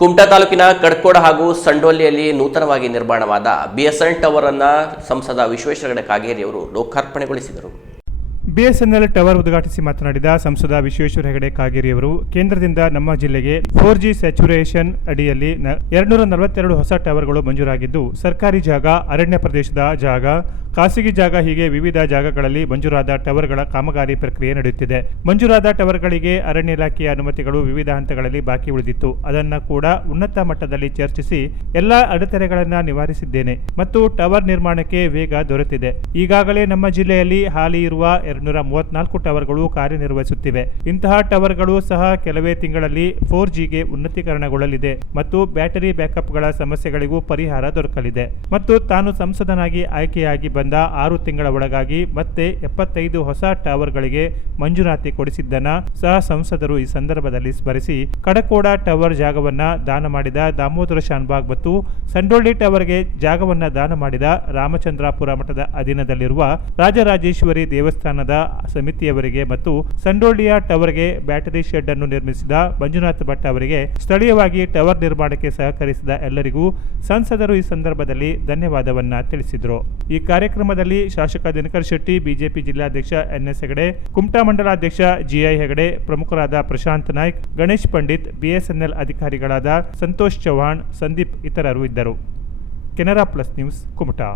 ಕುಮಟಾ ತಾಲೂಕಿನ ಕಡ್ಕೋಡ ಹಾಗೂ ಸಂಡೋಲಿಯಲ್ಲಿ ನೂತನವಾಗಿ ನಿರ್ಮಾಣವಾದ ಬಿಎಸ್ಎನ್ ಟವರ್ ಅನ್ನ ಸಂಸದ ವಿಶ್ವೇಶ್ವರ ಕಾಗೇರಿ ಅವರು ಲೋಕಾರ್ಪಣೆಗೊಳಿಸಿದರು. ಬಿಎಸ್ಎನ್ಎಲ್ ಟವರ್ ಉದ್ಘಾಟಿಸಿ ಮಾತನಾಡಿದ ಸಂಸದ ವಿಶ್ವೇಶ್ವರ ಹೆಗಡೆ ಕಾಗೇರಿಯವರು, ಕೇಂದ್ರದಿಂದ ನಮ್ಮ ಜಿಲ್ಲೆಗೆ ಫೋರ್ ಜಿ ಸ್ಯಾಚುರೇಷನ್ ಅಡಿಯಲ್ಲಿ ಎರಡ್ನೂರ ನಲವತ್ತೆರಡು ಹೊಸ ಟವರ್ಗಳು ಮಂಜೂರಾಗಿದ್ದು, ಸರ್ಕಾರಿ ಜಾಗ, ಅರಣ್ಯ ಪ್ರದೇಶದ ಜಾಗ, ಖಾಸಗಿ ಜಾಗ ಹೀಗೆ ವಿವಿಧ ಜಾಗಗಳಲ್ಲಿ ಮಂಜೂರಾದ ಟವರ್ಗಳ ಕಾಮಗಾರಿ ಪ್ರಕ್ರಿಯೆ ನಡೆಯುತ್ತಿದೆ. ಮಂಜೂರಾದ ಟವರ್ಗಳಿಗೆ ಅರಣ್ಯ ಇಲಾಖೆಯ ಅನುಮತಿಗಳು ವಿವಿಧ ಹಂತಗಳಲ್ಲಿ ಬಾಕಿ ಉಳಿದಿತ್ತು. ಅದನ್ನು ಕೂಡ ಉನ್ನತ ಮಟ್ಟದಲ್ಲಿ ಚರ್ಚಿಸಿ ಎಲ್ಲ ಅಡೆತಡೆಗಳನ್ನು ನಿವಾರಿಸಿದ್ದೇನೆ. ಮತ್ತು ಟವರ್ ನಿರ್ಮಾಣಕ್ಕೆ ವೇಗ ದೊರೆತಿದೆ. ಈಗಾಗಲೇ ನಮ್ಮ ಜಿಲ್ಲೆಯಲ್ಲಿ ಹಾಲಿ ಇರುವ ಎರಡ್ನೂರ ಮೂವತ್ನಾಲ್ಕು ಟವರ್ಗಳು ಕಾರ್ಯನಿರ್ವಹಿಸುತ್ತಿವೆ. ಇಂತಹ ಟವರ್ಗಳು ಸಹ ಕೆಲವೇ ತಿಂಗಳಲ್ಲಿ ಫೋರ್ ಜಿಗೆ ಉನ್ನತೀಕರಣಗೊಳ್ಳಲಿದೆ ಮತ್ತು ಬ್ಯಾಟರಿ ಬ್ಯಾಕಪ್ಗಳ ಸಮಸ್ಯೆಗಳಿಗೂ ಪರಿಹಾರ ದೊರಕಲಿದೆ. ಮತ್ತು ತಾನು ಸಂಸದನಾಗಿ ಆಯ್ಕೆಯಾಗಿ ಬಂದ ಆರು ತಿಂಗಳ ಒಳಗಾಗಿ ಮತ್ತೆ ಎಪ್ಪತ್ತೈದು ಹೊಸ ಟವರ್ಗಳಿಗೆ ಮಂಜೂರಾತಿ ಕೊಡಿಸಿದ್ದನ್ನ ಸಹ ಸಂಸದರು ಈ ಸಂದರ್ಭದಲ್ಲಿ ಸ್ಮರಿಸಿ, ಕಡಕೋಡ ಟವರ್ ಜಾಗವನ್ನ ದಾನ ಮಾಡಿದ ದಾಮೋದರ ಶಾನ್ಬಾಗ್ ಮತ್ತು ಸಂಡೋಳ್ಳಿ ಟವರ್ಗೆ ಜಾಗವನ್ನ ದಾನ ಮಾಡಿದ ರಾಮಚಂದ್ರಾಪುರ ಮಠದ ಅಧೀನದಲ್ಲಿರುವ ರಾಜರಾಜೇಶ್ವರಿ ದೇವಸ್ಥಾನದ ಸಮಿತಿಯವರಿಗೆ ಮತ್ತು ಸಂಡೋಳಿಯ ಟವರ್ಗೆ ಬ್ಯಾಟರಿ ಶೆಡ್ ಅನ್ನು ನಿರ್ಮಿಸಿದ ಮಂಜುನಾಥ್ ಭಟ್ ಅವರಿಗೆ ಸ್ಥಳೀಯವಾಗಿ ಟವರ್ ನಿರ್ಮಾಣಕ್ಕೆ ಸಹಕರಿಸಿದ ಎಲ್ಲರಿಗೂ ಸಂಸದರು ಈ ಸಂದರ್ಭದಲ್ಲಿ ಧನ್ಯವಾದವನ್ನ ತಿಳಿಸಿದರು. ಈ ಕಾರ್ಯಕ್ರಮದಲ್ಲಿ ಶಾಸಕ ದಿನಕರ್ ಶೆಟ್ಟಿ, ಬಿಜೆಪಿ ಜಿಲ್ಲಾಧ್ಯಕ್ಷ ಎನ್ಎಸ್ ಹೆಗಡೆ, ಕುಮಟಾ ಮಂಡಲಾಧ್ಯಕ್ಷ ಜಿಐ ಹೆಗಡೆ, ಪ್ರಮುಖರಾದ ಪ್ರಶಾಂತ್ ನಾಯ್ಕ್, ಗಣೇಶ್ ಪಂಡಿತ್, ಬಿಎಸ್ಎನ್ಎಲ್ ಅಧಿಕಾರಿಗಳಾದ ಸಂತೋಷ್ ಚೌಹಾಣ್ ಸಂದೀಪ್ ಇತರರು ಇದ್ದರು. Canara plus news, Kumta.